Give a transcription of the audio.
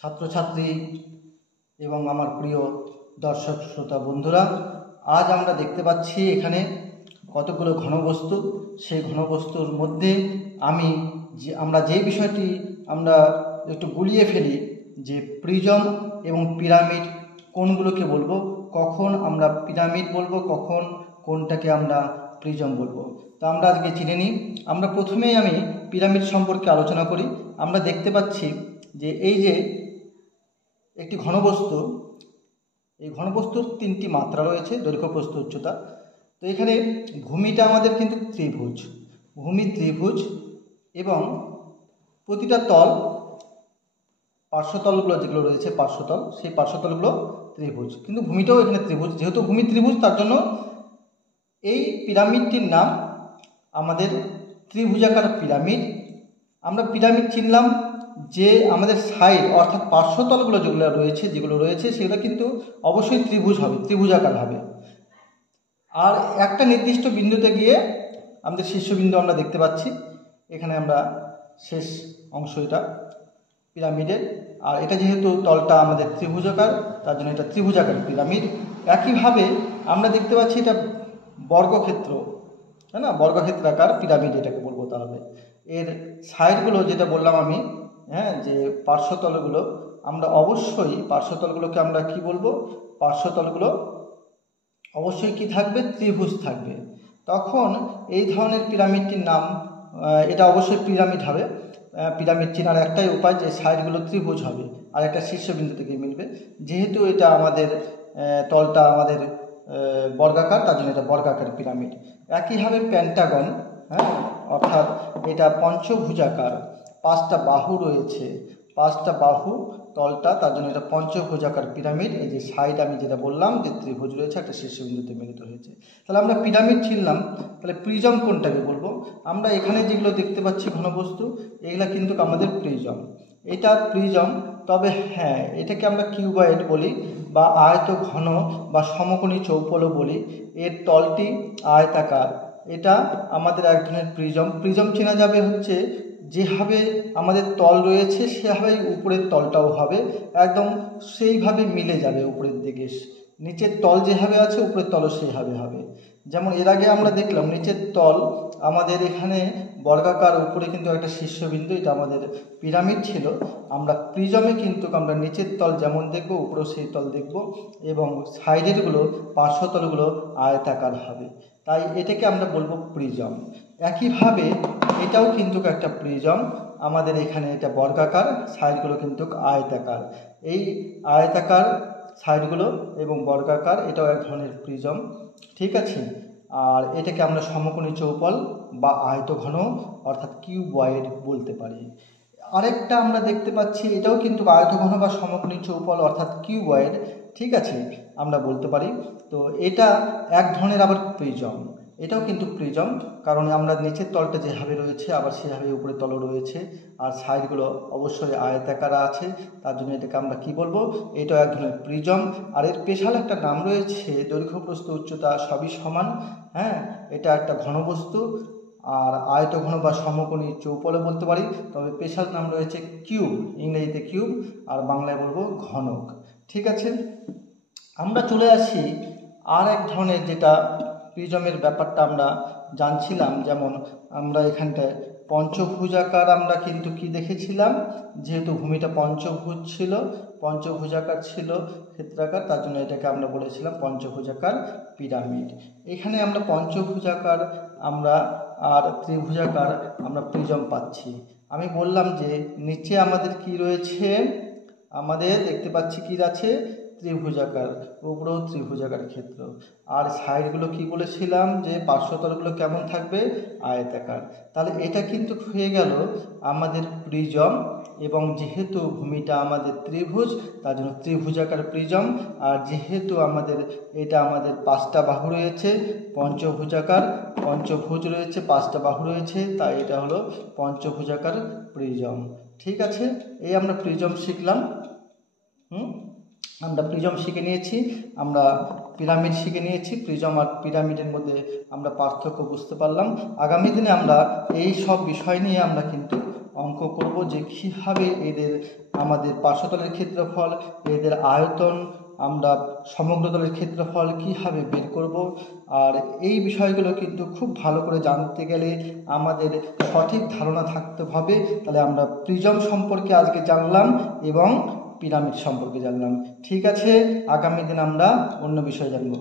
ছাত্রছাত্রী এবং আমার প্রিয় দর্শক শ্রোতা বন্ধুরা, আজ আমরা দেখতে পাচ্ছি এখানে কতগুলো ঘনবস্তু। সেই ঘনবস্তুর মধ্যে আমরা যে বিষয়টি আমরা একটু গুলিয়ে ফেলি যে প্রিজম এবং পিরামিড কোনগুলোকে বলবো, কখন আমরা পিরামিড বলবো, কখন কোনটাকে আমরা প্রিজম বলবো। তো আমরা আজকে জেনে নিই। আমরা প্রথমেই আমি পিরামিড সম্পর্কে আলোচনা করি। আমরা দেখতে পাচ্ছি যে এই যে একটি ঘনবস্তু, এই ঘনবস্তুর তিনটি মাত্রা রয়েছে, দৈর্ঘ্য, প্রস্থ, উচ্চতা। তো এখানে ভূমিটা আমাদের কিন্তু ত্রিভুজ, ভূমি ত্রিভুজ এবং প্রতিটা তল, পার্শ্বতলগুলো যেগুলো রয়েছে পার্শ্বতল, সেই পার্শ্বতলগুলো ত্রিভুজ, কিন্তু ভূমিটাও এখানে ত্রিভুজ। যেহেতু ভূমি ত্রিভুজ, তার জন্য এই পিরামিডটির নাম আমাদের ত্রিভুজাকার পিরামিড। আমরা পিরামিড চিনলাম যে আমাদের সাইড অর্থাৎ পার্শ্বতলগুলো যেগুলো রয়েছে সেগুলো কিন্তু অবশ্যই ত্রিভুজ হবে, ত্রিভুজাকার হবে। আর একটা নির্দিষ্ট বিন্দুতে গিয়ে আমাদের শীর্ষবিন্দু আমরা দেখতে পাচ্ছি। এখানে আমরা শেষ অংশ এটা পিরামিডের। আর এটা যেহেতু তলটা আমাদের ত্রিভুজাকার, তার জন্য এটা ত্রিভুজাকার পিরামিড। একইভাবে আমরা দেখতে পাচ্ছি এটা বর্গক্ষেত্র, তাই না? বর্গক্ষেত্রাকার পিরামিড এটাকে বলবো। তাহলে এর সাইডগুলো যেটা বললাম আমি, যে পার্শ্বতলগুলো, আমরা অবশ্যই পার্শ্বতলগুলোকে আমরা কি বলবো? পার্শ্বতলগুলো অবশ্যই কি থাকবে? ত্রিভুজ থাকবে। তখন এই ধরনের পিরামিডটির নাম, এটা অবশ্যই পিরামিড হবে। পিরামিড চেনার একটাই উপায় যে সাইডগুলো ত্রিভুজ হবে আর একটা শীর্ষবিন্দু থেকে মিলবে। যেহেতু এটা আমাদের তলটা আমাদের বর্গাকার, তার জন্য এটা বর্গাকার পিরামিড। একইভাবে প্যান্টাগন, অর্থাৎ এটা পঞ্চভুজাকার, পাঁচটা বাহু রয়েছে, পাঁচটা বাহু তলটা, তার জন্য এটা পঞ্চভুজাকার পিরামিড। এই যে সাইড আমি যেটা বললাম যে ত্রিভুজ রয়েছে, একটা শীর্ষবিন্দুতে মিলিত হয়েছে। তাহলে আমরা পিরামিড চিনলাম। তাহলে প্রিজম কোনটাকে বলবো? আমরা এখানে যেগুলো দেখতে পাচ্ছি ঘনবস্তু, এগুলা কিন্তু আমাদের প্রিজম। এটা প্রিজম, তবে এটাকে আমরা কিউবয়েড বলি বা আয়ত ঘন বা সমকোণী চৌপলও বলি। এর তলটি আয়তাকার, এটা আমাদের এক ধরনের প্রিজম। প্রিজম চেনা যাবে হচ্ছে যেভাবে আমাদের তল রয়েছে সেভাবেই উপরের তলটাও হবে, একদম সেইভাবে মিলে যাবে উপরের দিকে। নিচের তল যেভাবে আছে উপরের তলও সেইভাবে হবে। যেমন এর আগে আমরা দেখলাম নিচের তল আমাদের এখানে বর্গাকার, উপরে কিন্তু একটা শীর্ষবিন্দু, এটা আমাদের পিরামিড ছিল। আমরা প্রিজমে কিন্তু আমরা নিচের তল যেমন দেখব উপরেও সেই তল দেখব, এবং সাইডেরগুলো, পার্শ্বতলগুলো আয়তাকার হবে, তাই এটাকে আমরা বলবো প্রিজম। একইভাবে এটাও কিন্তু একটা প্রিজম। আমাদের এখানে এটা বর্গাকার, সাইডগুলো কিন্তু আয়তাকার। এই আয়তাকার সাইডগুলো এবং বর্গাকার, এটাও এক ধরনের প্রিজম, ঠিক আছে। আর এটাকে আমরা সমকোণী চৌপল বা আয়তঘন অর্থাৎ কিউবয়েড বলতে পারি। আরেকটা আমরা দেখতে পাচ্ছি, এটাও কিন্তু আয়তঘন বা সমকোণী চৌপল অর্থাৎ কিউবয়েড, ঠিক আছে, আমরা বলতে পারি। তো এটা এক ধরনের আবার প্রিজম, এটাও কিন্তু প্রিজম, কারণ আমরা নিচের তলটা যেভাবে রয়েছে আবার সেভাবে উপরের তলও রয়েছে, আর সাইডগুলো অবশ্যই আয়তাকার আছে, তার জন্য এটাকে আমরা কি বলবো? এটাও এক ধরনের প্রিজম। আর এর স্পেশাল একটা নাম রয়েছে, দৈর্ঘ্য, প্রস্থ, উচ্চতা সবই সমান। এটা একটা ঘনবস্তু, আর আয়তঘন বা সমকোণী চৌপলে বলতে পারি, তবে স্পেশাল নাম রয়েছে কিউব, ইংরেজিতে কিউব, আর বাংলায় বলবো ঘনক, ঠিক আছে। আমরা চলে আসি আর এক ধরনের, যেটা প্রিজমের ব্যাপারটা আমরা জানছিলাম। যেমন আমরা এখানটায় পঞ্চভুজাকার আমরা কিন্তু কি দেখেছিলাম, যেহেতু ভূমিটা পঞ্চভুজ ছিল, পঞ্চভুজাকার ছিল, ক্ষেত্রাকার, তার জন্য এটাকে আমরা বলেছিলাম পঞ্চভুজাকার পিরামিড। এখানে আমরা পঞ্চভুজাকার আমরা আর ত্রিভুজাকার আমরা প্রিজম পাচ্ছি। আমি বললাম যে নিচে আমাদের কি রয়েছে, আমাদের দেখতে পাচ্ছি কি আছে, ত্রিভুজাকার, উপরেও ত্রিভুজাকার ক্ষেত্র। আর সাইডগুলো কি বলেছিলাম যে পার্শ্বতলগুলো কেমন থাকবে? আয়তাকার। তাহলে এটা কিন্তু হয়ে গেল আমাদের প্রিজম, এবং যেহেতু ভূমিটা আমাদের ত্রিভুজ, তার জন্য ত্রিভুজাকার প্রিজম। আর যেহেতু এটা আমাদের পাঁচটা বাহু রয়েছে, পঞ্চভুজাকার, পঞ্চভুজ রয়েছে, পাঁচটা বাহু রয়েছে, তাই এটা হলো পঞ্চভুজাকার প্রিজম, ঠিক আছে। এই আমরা প্রিজম শিখলাম। আমরা প্রিজম শিখে নিয়েছি, আমরা পিরামিড শিখে নিয়েছি। প্রিজম আর পিরামিডের মধ্যে আমরা পার্থক্য বুঝতে পারলাম। আগামী দিনে আমরা এই সব বিষয় নিয়ে আমরা কিন্তু অঙ্ক অঙ্ক করব যে কীভাবে এদের আমাদের পার্শ্বতলের ক্ষেত্রফল, এদের আয়তন, আমরা সমগ্র তলের ক্ষেত্রফল কীভাবে বের করব। আর এই বিষয়গুলো কিন্তু খুব ভালো করে জানতে গেলে আমাদের সঠিক ধারণা থাকতে হবে। তাহলে আমরা প্রিজম সম্পর্কে আজকে জানলাম এবং পিরামিড সম্পর্কে জানলাম। ঠিক আছে, আগামী দিন আমরা অন্য বিষয় জানব।